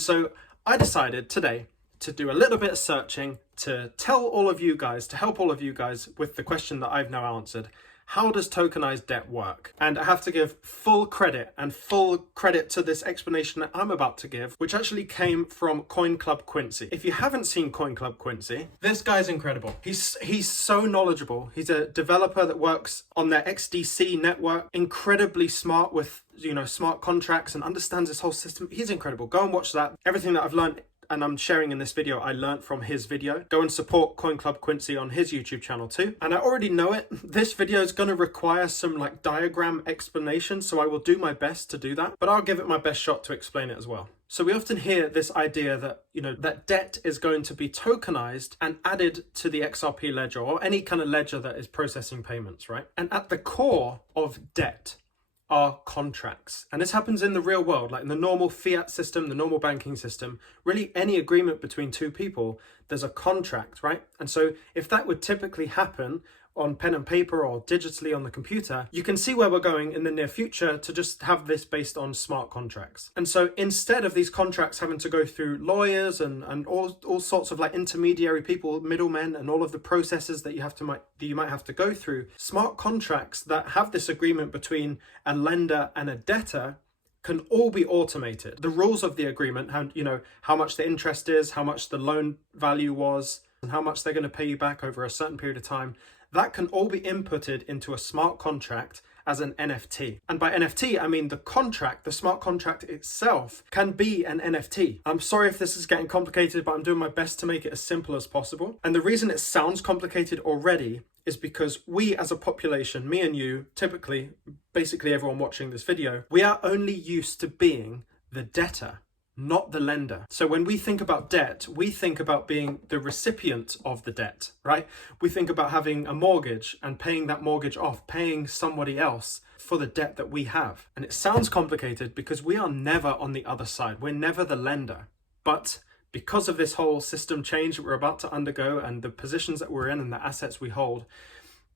So I decided today to do a little bit of searching to tell all of you guys, to help all of you guys with the question that I've now answered. How does tokenized debt work? And I have to give full credit to this explanation that I'm about to give, which actually came from Coin Club Quincy. If you haven't seen Coin Club Quincy, this guy's incredible. He's so knowledgeable. He's a developer that works on their XDC network, incredibly smart with, smart contracts, and understands this whole system. He's incredible. Go and watch that. Everything that I've learned and I'm sharing in this video, I learned from his video. Go and support Coin Club Quincy on his YouTube channel too. And I already know it. This video is going to require some diagram explanation, so I will do my best to do that, but I'll give it my best shot to explain it as well. So we often hear this idea that, that debt is going to be tokenized and added to the XRP ledger or any kind of ledger that is processing payments, right? And at the core of debt are contracts. And this happens in the real world, like in the normal fiat system, the normal banking system, really any agreement between two people, there's a contract, right? And so if that would typically happen on pen and paper or digitally on the computer, you can see where we're going in the near future to just have this based on smart contracts. And so instead of these contracts having to go through lawyers and all sorts of intermediary people, middlemen, and all of the processes that you might have to go through, smart contracts that have this agreement between a lender and a debtor can all be automated. The rules of the agreement, how much the interest is, how much the loan value was, and how much they're going to pay you back over a certain period of time, that can all be inputted into a smart contract as an NFT. And by NFT, I mean the smart contract itself can be an NFT. I'm sorry if this is getting complicated, but I'm doing my best to make it as simple as possible. And the reason it sounds complicated already is because we as a population, me and you, typically, basically everyone watching this video, we are only used to being the debtor, not the lender. So when we think about debt, we think about being the recipient of the debt, right? We think about having a mortgage and paying that mortgage off, paying somebody else for the debt that we have. And it sounds complicated because we are never on the other side. We're never the lender. But because of this whole system change that we're about to undergo and the positions that we're in and the assets we hold,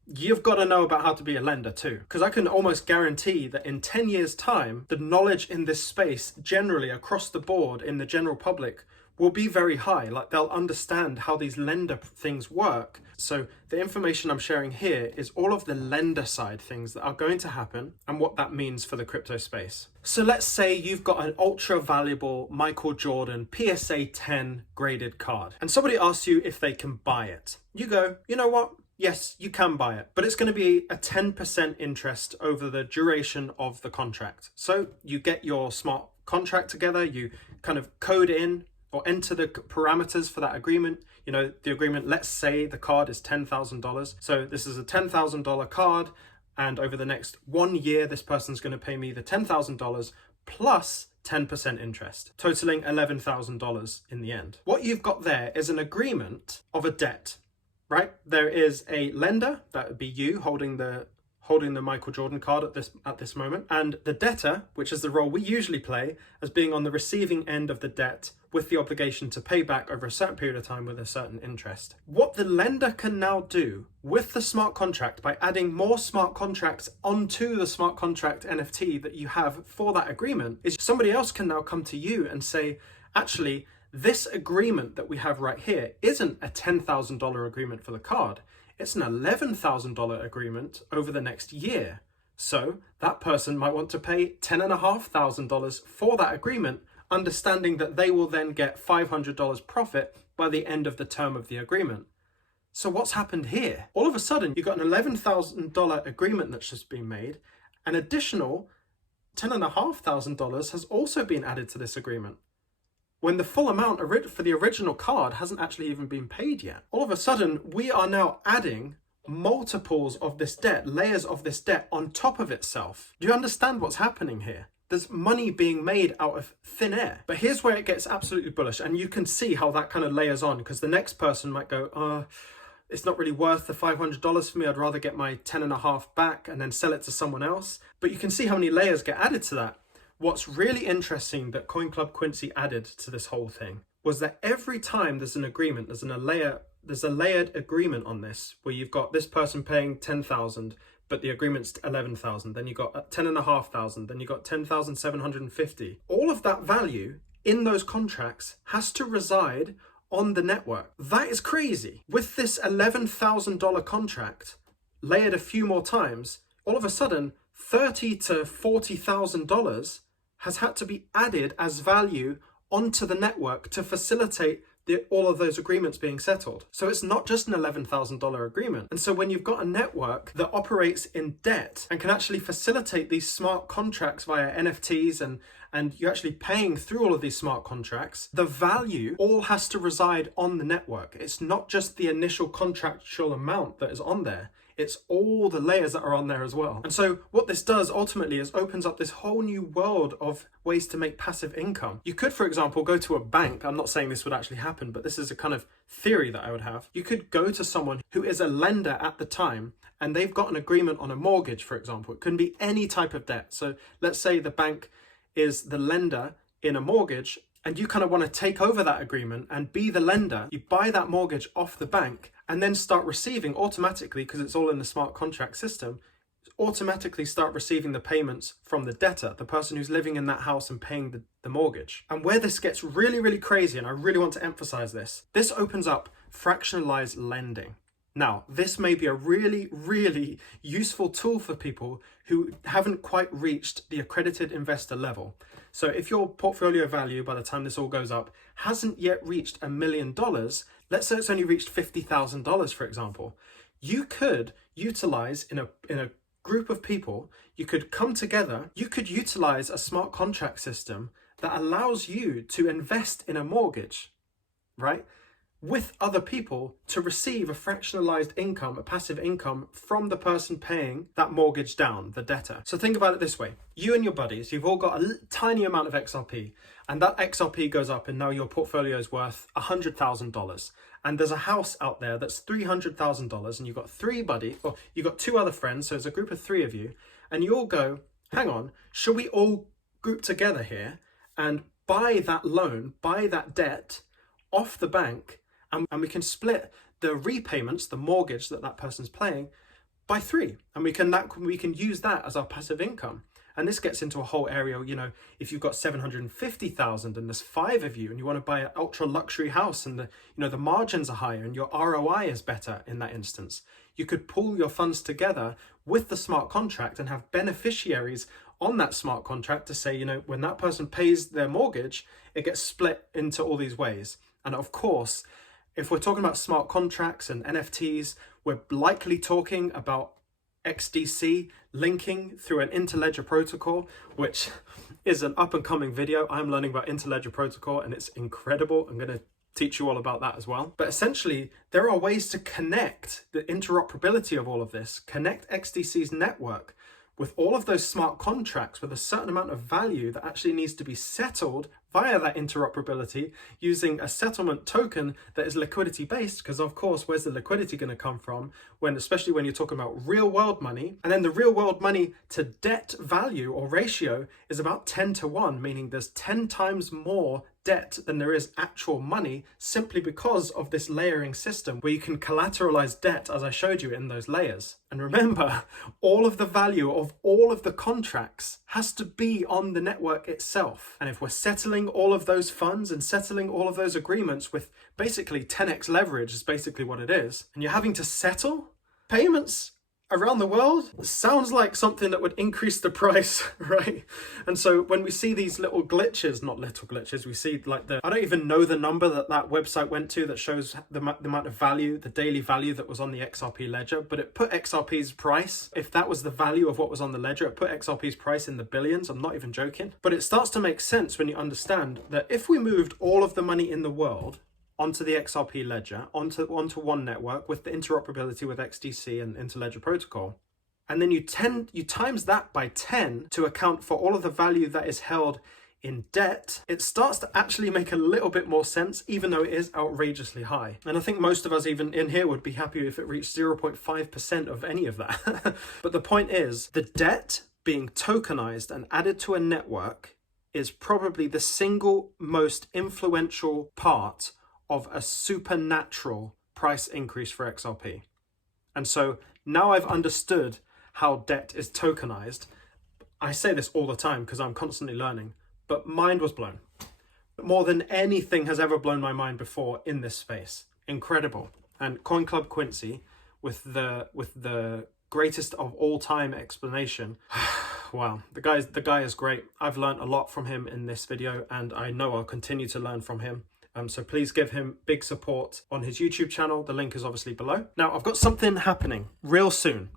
you've got to know about how to be a lender too. Because I can almost guarantee that in 10 years' time, the knowledge in this space generally across the board in the general public will be very high. They'll understand how these lender things work. So the information I'm sharing here is all of the lender side things that are going to happen and what that means for the crypto space. So let's say you've got an ultra valuable Michael Jordan PSA 10 graded card and somebody asks you if they can buy it. You go, you know what? Yes, you can buy it, but it's going to be a 10% interest over the duration of the contract. So you get your smart contract together, you kind of code in or enter the parameters for that agreement. The agreement, let's say the card is $10,000. So this is a $10,000 card. And over the next 1 year, this person's going to pay me the $10,000 plus 10% interest, totaling $11,000 in the end. What you've got there is an agreement of a debt. Right? There is a lender, that would be you holding the Michael Jordan card at this moment, and the debtor, which is the role we usually play as being on the receiving end of the debt with the obligation to pay back over a certain period of time with a certain interest. What the lender can now do with the smart contract by adding more smart contracts onto the smart contract NFT that you have for that agreement is somebody else can now come to you and say, actually, this agreement that we have right here isn't a $10,000 agreement for the card. It's an $11,000 agreement over the next year. So that person might want to pay $10,500 for that agreement, understanding that they will then get $500 profit by the end of the term of the agreement. So what's happened here? All of a sudden, you've got an $11,000 agreement that's just been made. An additional $10,500 has also been added to this agreement, when the full amount for the original card hasn't actually even been paid yet. All of a sudden, we are now adding multiples of this debt, layers of this debt on top of itself. Do you understand what's happening here? There's money being made out of thin air. But here's where it gets absolutely bullish, and you can see how that kind of layers on, because the next person might go, it's not really worth the $500 for me. I'd rather get my 10.5 back and then sell it to someone else. But you can see how many layers get added to that. What's really interesting that Coin Club Quincy added to this whole thing was that every time there's an agreement, there's a layered agreement on this, where you've got this person paying 10,000, but the agreement's 11,000. Then you got 10,500. Then you got 10,750. All of that value in those contracts has to reside on the network. That is crazy. With this $11,000 contract layered a few more times, all of a sudden $30,000 to $40,000 has had to be added as value onto the network to facilitate all of those agreements being settled. So it's not just an $11,000 agreement. And so when you've got a network that operates in debt and can actually facilitate these smart contracts via NFTs and you're actually paying through all of these smart contracts, the value all has to reside on the network. It's not just the initial contractual amount that is on there. It's all the layers that are on there as well. And so what this does ultimately is opens up this whole new world of ways to make passive income. You could, for example, go to a bank. I'm not saying this would actually happen, but this is a kind of theory that I would have. You could go to someone who is a lender at the time and they've got an agreement on a mortgage, for example. It can be any type of debt. So let's say the bank is the lender in a mortgage and you kind of want to take over that agreement and be the lender. You buy that mortgage off the bank and then start receiving automatically, because it's all in the smart contract system, automatically start receiving the payments from the debtor, the person who's living in that house and paying the mortgage. And where this gets really, really crazy, and I really want to emphasize this opens up fractionalized lending. Now, this may be a really, really useful tool for people who haven't quite reached the accredited investor level. So if your portfolio value by the time this all goes up hasn't yet reached $1 million, let's say it's only reached $50,000, for example, you could utilize in a group of people, you could come together, you could utilize a smart contract system that allows you to invest in a mortgage, right? With other people to receive a fractionalized income, a passive income from the person paying that mortgage down, the debtor. So think about it this way. You and your buddies, you've all got a tiny amount of XRP, and that XRP goes up and now your portfolio is worth $100,000. And there's a house out there that's $300,000 and you've got you've got two other friends, so it's a group of three of you, and you all go, hang on, should we all group together here and buy that loan, buy that debt off the bank, and we can split the repayments, the mortgage that person's paying, by 3, and we can use that as our passive income. And this gets into a whole area, you know, if you've got 750,000 and there's 5 of you and you want to buy an ultra luxury house and the margins are higher and your ROI is better in that instance, you could pool your funds together with the smart contract and have beneficiaries on that smart contract to say, when that person pays their mortgage, it gets split into all these ways. And of course, if we're talking about smart contracts and NFTs, we're likely talking about XDC linking through an interledger protocol, which is an up-and-coming video. I'm learning about interledger protocol and it's incredible. I'm going to teach you all about that as well. But essentially, there are ways to connect the interoperability of all of this, connect XDC's network with all of those smart contracts with a certain amount of value that actually needs to be settled via that interoperability using a settlement token that is liquidity based, because of course, where's the liquidity going to come from especially when you're talking about real world money? And then the real world money to debt value or ratio is about 10 to 1, meaning there's 10 times more debt than there is actual money, simply because of this layering system where you can collateralize debt, as I showed you in those layers. And remember, all of the value of all of the contracts has to be on the network itself. And if we're settling all of those funds and settling all of those agreements with basically 10x leverage is basically what it is, and you're having to settle payments around the world, sounds like something that would increase the price, right? And so when we see these little glitches, not little glitches, we see like I don't even know the number that website went to that shows the amount of value, the daily value that was on the XRP ledger, but it put XRP's price, if that was the value of what was on the ledger, it put XRP's price in the billions. I'm not even joking. But it starts to make sense when you understand that if we moved all of the money in the world onto the XRP ledger, onto one network with the interoperability with XDC and interledger protocol, and then you times that by 10 to account for all of the value that is held in debt, it starts to actually make a little bit more sense, even though it is outrageously high. And I think most of us even in here would be happy if it reached 0.5% of any of that. But the point is, the debt being tokenized and added to a network is probably the single most influential part of a supernatural price increase for XRP. And so now I've understood how debt is tokenized. I say this all the time because I'm constantly learning, but mind was blown. more than anything has ever blown my mind before in this space. Incredible. And Coin Club Quincy with the greatest of all time explanation. Wow, the guy is great. I've learned a lot from him in this video, and I know I'll continue to learn from him. So please give him big support on his YouTube channel. The link is obviously below. Now, I've got something happening real soon.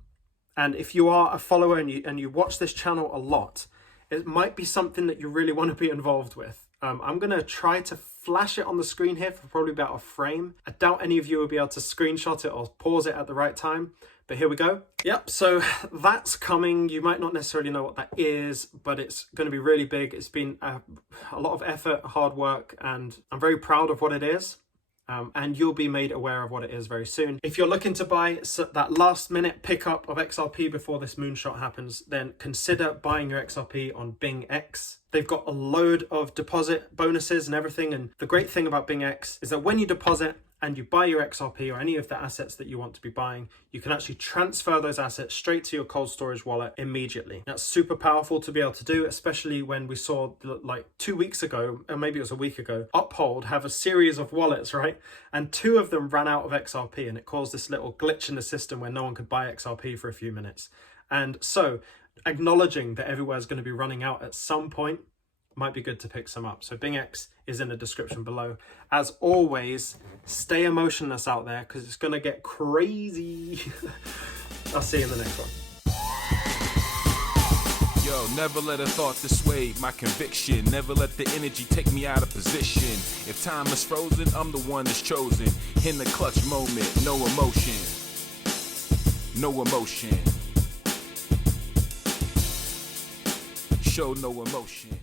And if you are a follower and you watch this channel a lot, it might be something that you really want to be involved with. I'm going to try to flash it on the screen here for probably about a frame. I doubt any of you will be able to screenshot it or pause it at the right time. But here we go. Yep, so that's coming. You might not necessarily know what that is, but it's going to be really big. It's been a lot of effort, hard work, and I'm very proud of what it is. And you'll be made aware of what it is very soon. If you're looking to buy that last minute pickup of XRP before this moonshot happens, then consider buying your XRP on BingX. They've got a load of deposit bonuses and everything. And the great thing about BingX is that when you deposit and you buy your XRP or any of the assets that you want to be buying, you can actually transfer those assets straight to your cold storage wallet immediately. That's super powerful to be able to do, especially when we saw like 2 weeks ago, or maybe it was a week ago, Uphold have a series of wallets, right? And 2 of them ran out of XRP, and it caused this little glitch in the system where no one could buy XRP for a few minutes. And so acknowledging that everywhere is going to be running out at some point might be good to pick some up. So BingX is in the description below. As always, stay emotionless out there because it's going to get crazy. I'll see you in the next one. Yo, never let a thought dissuade my conviction. Never let the energy take me out of position. If time is frozen, I'm the one that's chosen. In the clutch moment, no emotion. No emotion. Show no emotion.